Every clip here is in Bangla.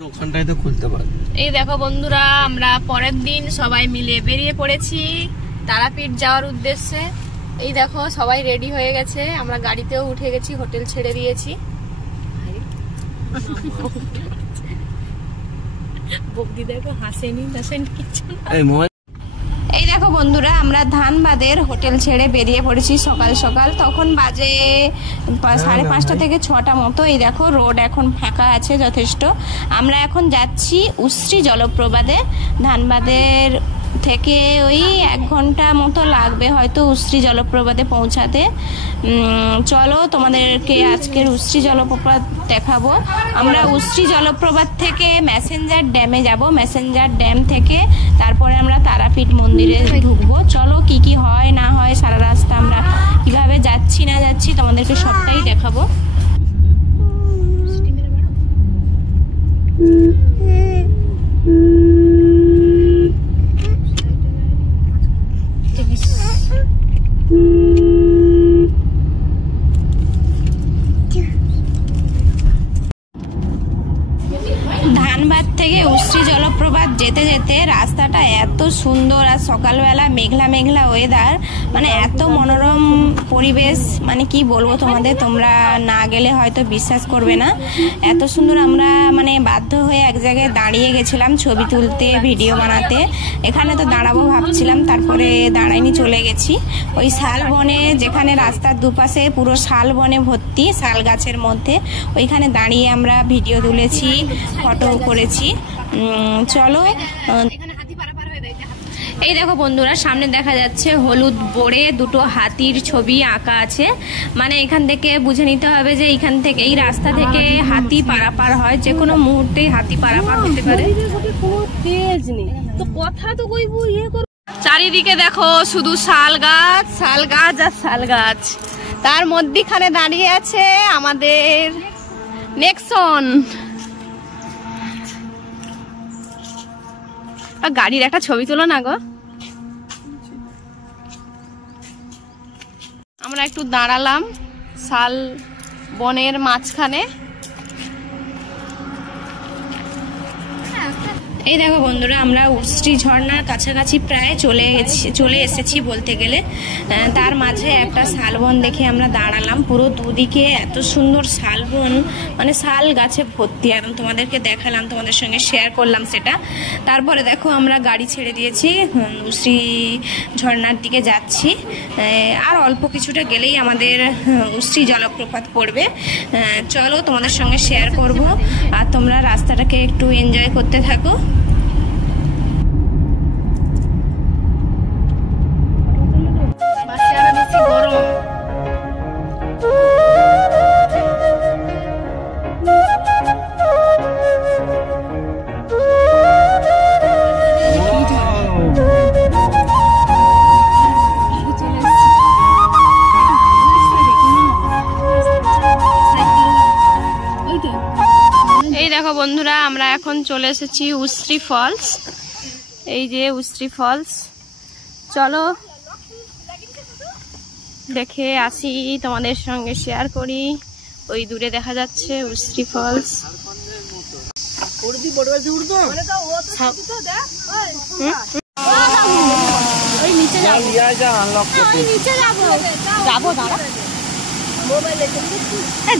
ওখানটায় তো খুলতে পারে। এই দেখো বন্ধুরা, আমরা পরের দিন সবাই মিলে বেরিয়ে পড়েছি তারাপীঠ যাওয়ার উদ্দেশ্যে। এই দেখো সবাই রেডি হয়ে গেছে, আমরা গাড়িতেও উঠে গেছি, হোটেল ছেড়ে দিয়েছি। বকদি দেখো হাসেনি কিছু না। এই দেখো বন্ধুরা, আমরা ধানবাদের হোটেল ছেড়ে বেরিয়ে পড়েছি সকাল সকাল। তখন বাজে 5:30 থেকে 6টা মতো। এই দেখো রোড এখন ফাঁকা আছে যথেষ্ট। আমরা এখন যাচ্ছি উশ্রী জলপ্রপাতে। ধানবাদের থেকে ওই 1 ঘন্টা মতো লাগবে হয়তো উশ্রী জলপ্রপাতে পৌঁছাতে। চলো তোমাদেরকে আজকের উশ্রী জলপ্রপাত দেখাবো। আমরা উশ্রী জলপ্রপাত থেকে ম্যাসেঞ্জার ড্যামে যাব। ম্যাসেঞ্জার ড্যাম থেকে তারপরে আমরা তারাপীঠ মন্দিরে ঢুকবো। চলো কি কি হয় না হয়, সারা রাস্তা আমরা কিভাবে যাচ্ছি না যাচ্ছি তোমাদেরকে সবটাই দেখাবো। ধানবাদ থেকে উশ্রী জলপ্রপাত যেতে যেতে রাস্তাটা এত সুন্দর, আর সকালবেলা মেঘলা মেঘলা ওয়েদার, মানে এত মনোরম পরিবেশ, মানে কি বলবো তোমাদের, তোমরা না গেলে হয়তো বিশ্বাস করবে না এত সুন্দর। আমরা মানে বাধ্য হয়ে এক জায়গায় দাঁড়িয়ে গেছিলাম ছবি তুলতে, ভিডিও বানাতে। এখানে তো দাঁড়াবো ভাবছিলাম, তারপরে দাঁড়াইনি, চলে গেছি ওই শাল বনে, যেখানে রাস্তার দুপাশে পুরো শাল বনে ভর্তি, শাল গাছের মধ্যে। ওইখানে দাঁড়িয়ে আমরা ভিডিও তুলেছি, ফটো করেছি। চলো। এই দেখো বন্ধুরা, সামনে দেখা যাচ্ছে হলুদ বোর্ডে 2টো হাতির ছবি আঁকা আছে। মানে এখান থেকে বুঝে নিতে হবে যে এখান থেকে, এই রাস্তা থেকে হাতি পারাপার হয়, যে কোনো মুহূর্তে হাতি পারাপার হতে পারে। চারিদিকে দেখো শুধু শাল গাছ, শাল গাছ আর শাল গাছ। তার মধ্যখানে দাঁড়িয়ে আছে আমাদের নেক্সন। গাড়ির একটা ছবি তুলো না গো। আমরা একটু দাঁড়ালাম শাল বনের মাঝখানে। এই দেখো বন্ধুরা, আমরা উশ্রী ঝর্ণার কাছাকাছি প্রায় চলে এসেছি বলতে গেলে। তার মাঝে একটা শালবন দেখে আমরা দাঁড়ালাম। পুরো দুদিকে এত সুন্দর শালবন, মানে শাল গাছে ভর্তি। এখন তোমাদেরকে দেখালাম, তোমাদের সঙ্গে শেয়ার করলাম সেটা। তারপরে দেখো আমরা গাড়ি ছেড়ে দিয়েছি, উশ্রী ঝর্ণার দিকে যাচ্ছি। আর অল্প কিছুটা গেলেই আমাদের উশ্রী জলপ্রপাত পড়বে। চলো তোমাদের সঙ্গে শেয়ার করব, আর তোমরা রাস্তাটাকে একটু এনজয় করতে থাকো। এই দেখো বন্ধুরা, আমরা এখন চলে এসেছি উশ্রী ফলস। এই যে উশ্রী ফলস, চলো দেখে আসি, তোমাদের সঙ্গে শেয়ার করি। ওই দূরে দেখা যাচ্ছে উশ্রী ফলস।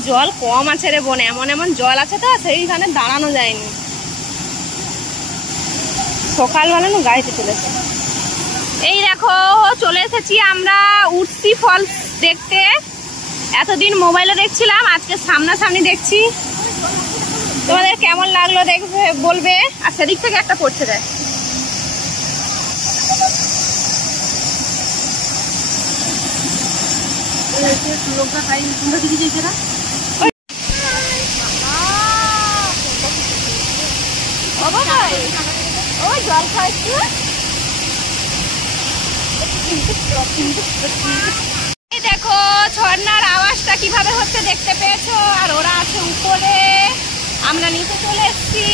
জল কম আছে রে বোন, এমন এমন জল আছে তো সেইখানে দাঁড়ানো যায়নি। সকালবেলা না গাড়িতে চলেছে। এই দেখো চলে এসেছি আমরা উশ্রী ফলস দেখতে। এতদিন মোবাইলে দেখছিলাম, আজকে সামনাসামনি দেখছি। তোমাদের কেমন লাগলো দেখবে বলবে। আর সেদিক থেকে একটা পড়ছে দেয়। জল খাচ্ছি। দেখো ঝর্ণার আওয়াজটা কিভাবে হচ্ছে দেখতে পেয়েছো। আর ওরা আছে উপরে, আমরা নিচে চলে এসেছি।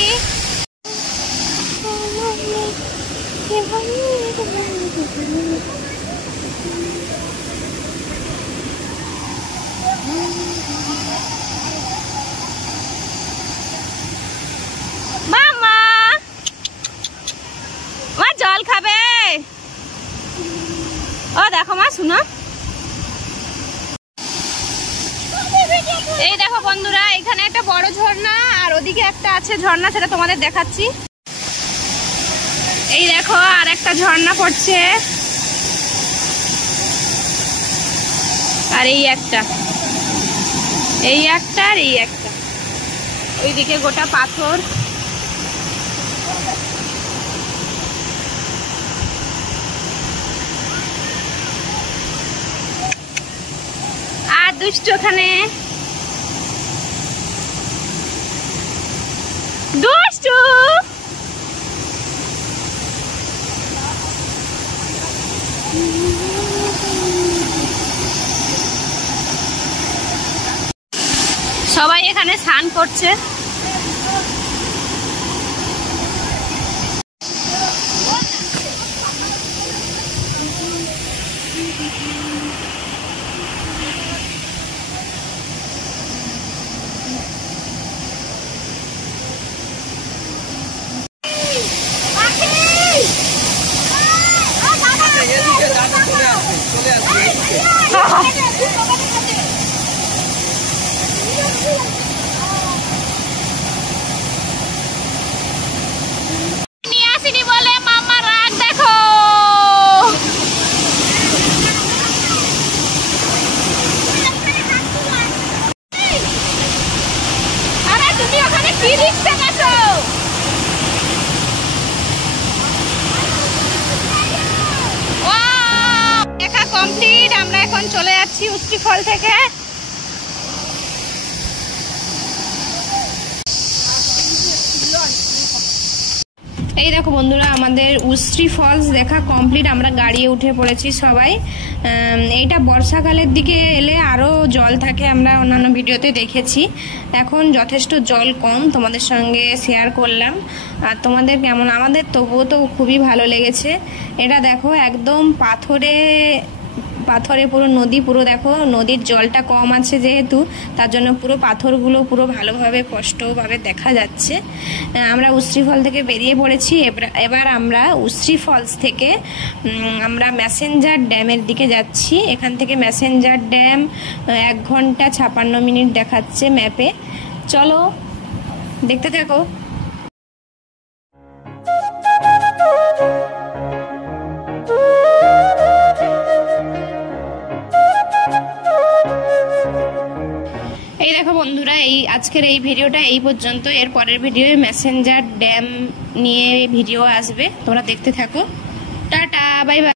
শোনা। এই দেখো বন্ধুরা, এখানে একটা বড় ঝর্ণা আর ওদিকে একটা আছে ঝর্ণা, সেটা তোমাদের দেখাচ্ছি। এই দেখো আর একটা ঝর্ণা পড়ছে, আর এই একটা আর এই একটা, ওইদিকে গোটা পাথর। আর দুষ্টু ওখানে, দুষ্টু সবাই এখানে স্নান করছে। কমপ্লিট, আমরা এখন চলে যাচ্ছি উস্ত্রি ফল থেকে। এই দেখো বন্ধুরা, আমাদের উস্ত্রি ফলস দেখা কমপ্লিট, আমরা গাড়িয়ে উঠে পড়েছি সবাই। এইটা বর্ষাকালের দিকে এলে আরও জল থাকে, আমরা অন্যান্য ভিডিওতে দেখেছি। এখন যথেষ্ট জল কম, তোমাদের সঙ্গে শেয়ার করলাম। আর তোমাদের কেমন? আমাদের তবুও তো খুবই ভালো লেগেছে। এটা দেখো একদম পাথরে পুরো নদী, পুরো দেখো নদীর জলটা কম আছে যেহেতু, তার জন্য পুরো পাথরগুলো পুরো ভালোভাবে স্পষ্টভাবে দেখা যাচ্ছে। আমরা উস্ত্রি ফল থেকে বেরিয়ে পড়েছি। এবার আমরা উস্ত্রি ফলস থেকে আমরা ম্যাসেঞ্জার ড্যামের দিকে যাচ্ছি। এখান থেকে ম্যাসেঞ্জার ড্যাম 1 ঘন্টা 56 মিনিট দেখাচ্ছে ম্যাপে। চলো দেখতে থাকো। এই দেখো বন্ধুরা, আজকের এই ভিডিওটা এই পর্যন্ত। এর পরের ভিডিওয়ে ম্যাসেঞ্জার ড্যাম নিয়ে ভিডিও আসবে, তোমরা দেখতে থাকো। Tata, bye bye.